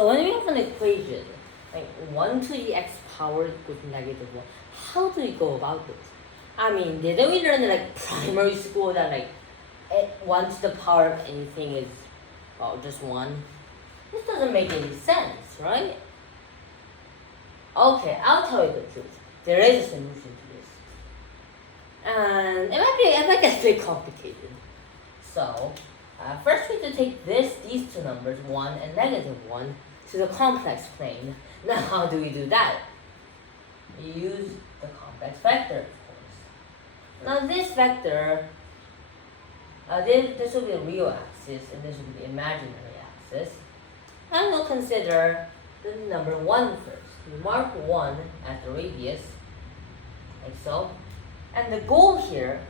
So when we have an equation, like 1 to the x power equals negative 1, how do we go about this? I mean, didn't we learn in like primary school that like 1 to the power of anything is just 1? This doesn't make any sense, right? Okay, I'll tell you the truth. There is a solution to this. And it might get a bit complicated. So, first we have to take these two numbers, 1 and negative 1, to the complex plane. Now how do we do that? We use the complex vector, of course. Now this vector, this will be a real axis, and this will be the imaginary axis. And we'll consider the number 1 first. We mark 1 at the radius, like so. And the goal here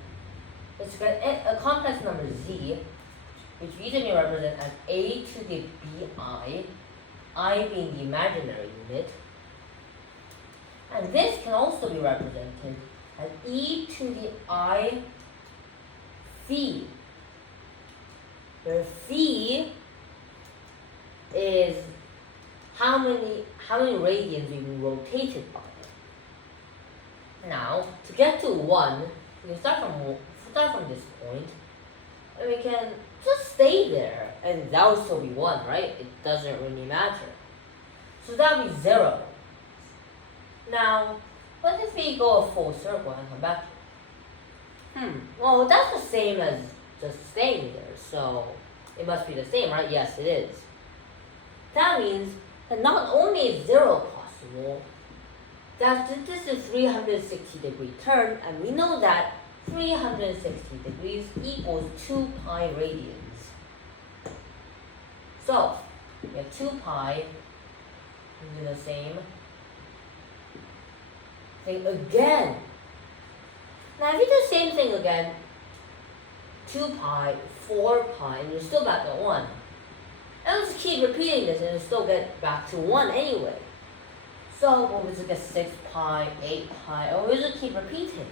is to get a complex number z, which we usually represent as a to the bi, I being the imaginary unit. And this can also be represented as e to the I phi, where phi is how many radians we've been rotated by. Now, to get to 1, we can start from this point, and we can just stay there, and that will still be 1, right? It doesn't really matter. So that would be 0. Now, what if we go a full circle and come back here? Well, that's the same as just staying there, so it must be the same, right? Yes, it is. That means that not only is 0 possible, that this is 360-degree turn, and we know that 360 degrees equals 2 pi radians. So, we have 2 pi, we do the same thing again. Now, if you do the same thing again, 2 pi, 4 pi, and you're still back at 1. And let's keep repeating this, and you'll still get back to 1 anyway. So we'll just get 6 pi, 8 pi, or we'll just keep repeating.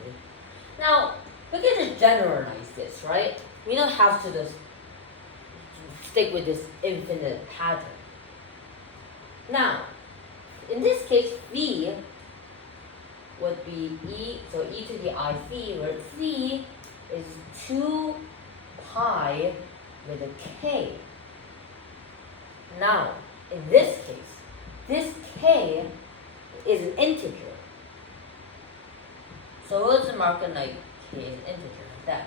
Now, we can just generalize this, right? We don't have to just stick with this infinite pattern. Now, in this case, v would be e to the I phi, where phi is 2 pi with a k. Now, in this case, this k is an integer. So we'll just mark it like k is an integer, like that.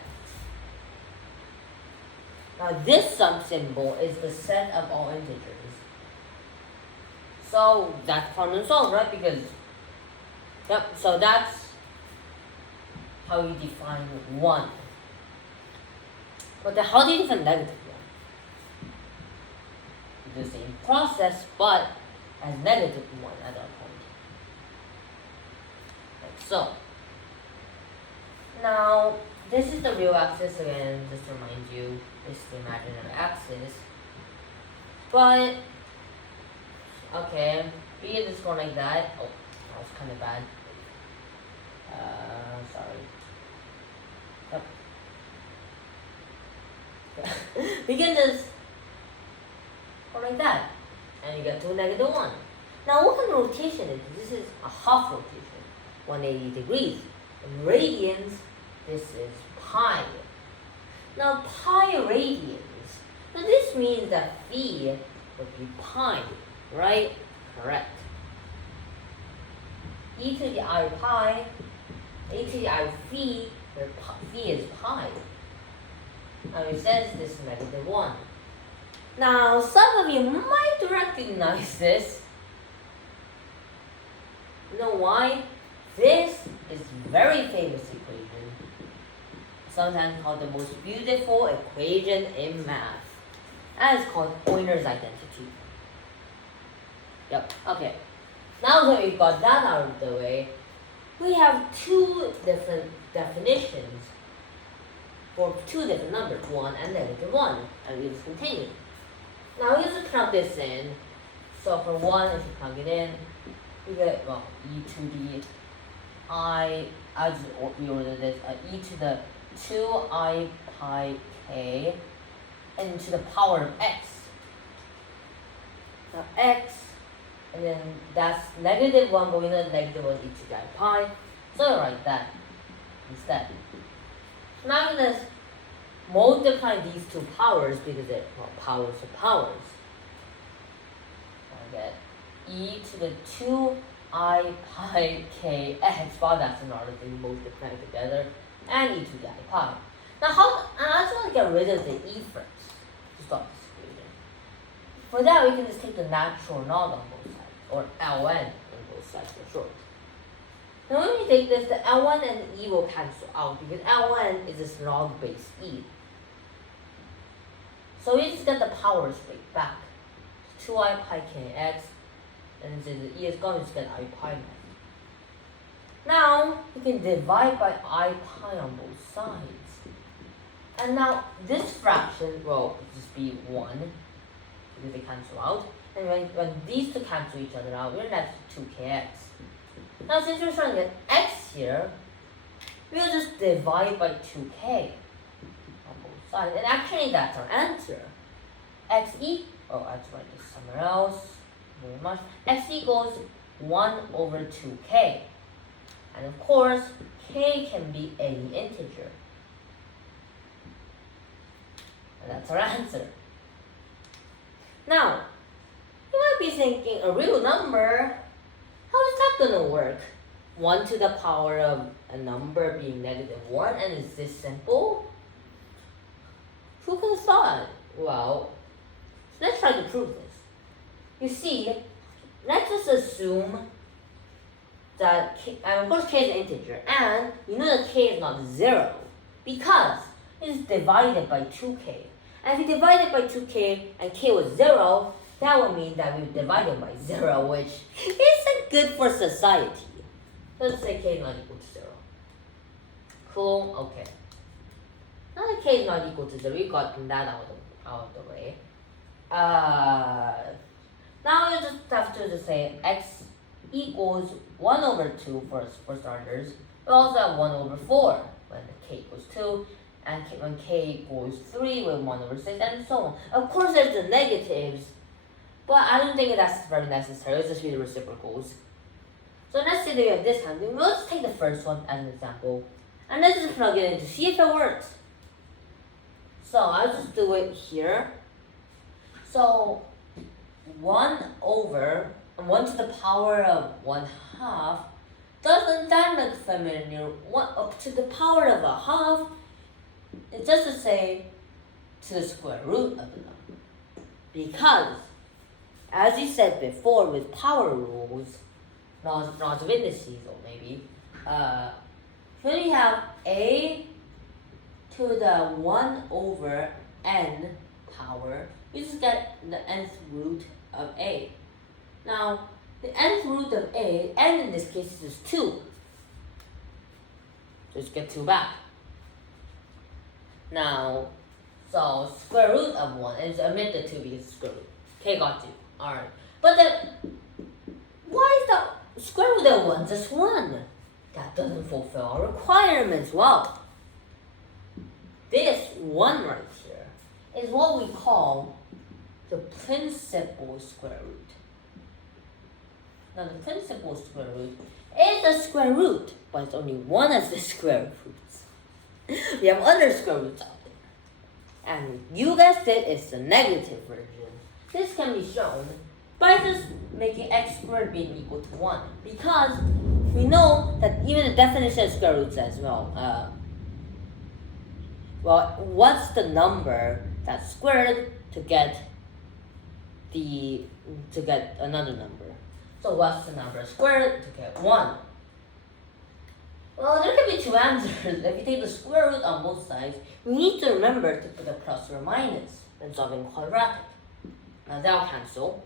Now this sum symbol is the set of all integers. So that's problem solved, right? Because, so that's how you define 1. But then how do you define negative 1? You do the same process, but as negative 1 at that point. Like so. Now, this is the real axis again, just to remind you, this is the imaginary axis. But, okay, we get this going like that. Oh, that was kind of bad. Sorry. Yep. We can just go like that. And you get to negative 1. Now, what kind of rotation is this? This is a half rotation, 180 degrees. In radians, this is pi. Now, pi radians. Now, this means that phi would be pi, right? Correct. E to the I pi, e to the I phi, where phi is pi. Now, it says this is negative 1. Now, some of you might recognize this. You know why? This is very famous equation, sometimes called the most beautiful equation in math. And it's called Euler's identity. Yep, okay. Now that we've got that out of the way, we have 2 different definitions for 2 different numbers, 1 and negative 1. And we just continue. Now we just plug this in. So for 1, if you plug it in, we get, well, e to the I just reordered this, e to the 2I pi k, and to the power of x. Now x, and then that's negative 1 going to negative 1 e to the I pi. So I write that instead. So now I'm going to multiply these two powers because they're powers of powers. I get e to the 2I pi kx. Well, that's another thing multiplying together, and e to the I pi. Now, I just want to get rid of the e first to start this equation. For that, we can just take the natural log on both sides, or ln on both sides for short. Now, when we take this, the L1 and the E will cancel out because L1 is this log base E. So we just get the power straight back. 2I pi kx, and since the E is gone, we just get I pi now. Now, we can divide by I pi on both sides. And now, this fraction will just be 1 because they cancel out. And when these two cancel each other out, we're left with 2kx. Now, since we're trying to get x here, we'll just divide by 2k on both sides. And actually, that's our answer. X equals, let's write this somewhere else. Very much. X equals 1 over 2k. And of course, k can be any integer. And that's our answer. Now, you might be thinking, a real number, how is that going to work? 1 to the power of a number being negative 1, and is this simple? Who could have thought? Well, let's try to prove this. You see, let's just assume that k, and of course k is an integer, and you know that k is not 0 because it is divided by 2k. And if we divide it by 2k and k was 0, that would mean that we divided by 0, which isn't good for society. Let's say k is not equal to 0. Cool, okay. Now that k is not equal to 0, we got that out of the way. Now you just have to just say x equals 1 over 2 for starters. We also have 1 over 4 when k equals 2. And when k equals 3, we have 1 over 6, and so on. Of course, there's the negatives, but I don't think that's very necessary. Let's just read the reciprocals. So let's say that we have this hand. Let's take the first one as an example. And let's just plug it in to see if it works. So I'll just do it here. So 1 to the power of 1/2, doesn't that look familiar? 1 up to the power of 1/2, it's just to say to the square root of the number. Because, as you said before with power rules, laws of indices or maybe, when you have a to the 1 over n power, you just get the nth root of a. Now, the nth root of a, n in this case is 2. Just get 2 back. Now, so square root of 1 is omit the 2 because square root. K got 2. Alright. But then, why is the square root of 1 just 1? That doesn't fulfill our requirements. Well, this 1 right here is what we call the principal square root. Now, the principal square root is the square root, but it's only one of the square roots. We have other square roots out there. And you guessed it, it's the negative version. This can be shown by just making x squared being equal to 1. Because we know that even the definition of square root says, well, what's the number that's squared to get another number? So what's the number squared to get 1? Well, there can be 2 answers. If you take the square root on both sides, we need to remember to put a plus or minus when solving quadratic. Now that'll cancel.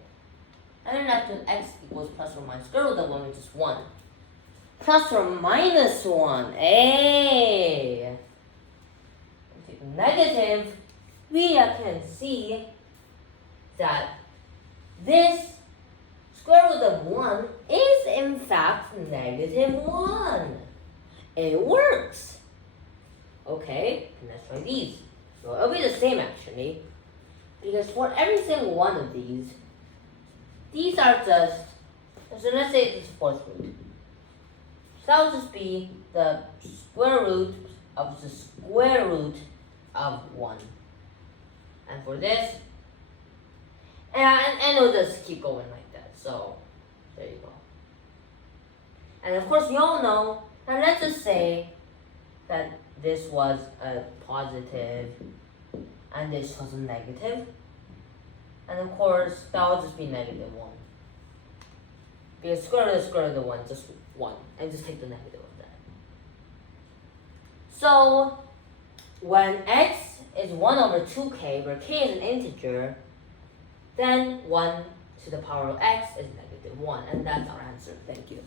And then after x equals plus or minus square root of 1, which is 1. Plus or minus 1. Hey! Take the negative. We can see that this square root of 1 is in fact negative 1. It works. Okay, and let's try these. So it'll be the same actually, because for every single one of these, these are just, so let's say it's fourth root. So that will just be the square root of the square root of 1. And for this, and it'll just keep going like that. So there you go. And of course, you all know, and let's just say that this was a positive and this was a negative. And of course, that will just be negative 1. Because square root of the 1 is just 1. And just take the negative of that. So, when x is 1 over 2k, where k is an integer, then 1 to the power of x is negative 1. And that's our answer. Thank you.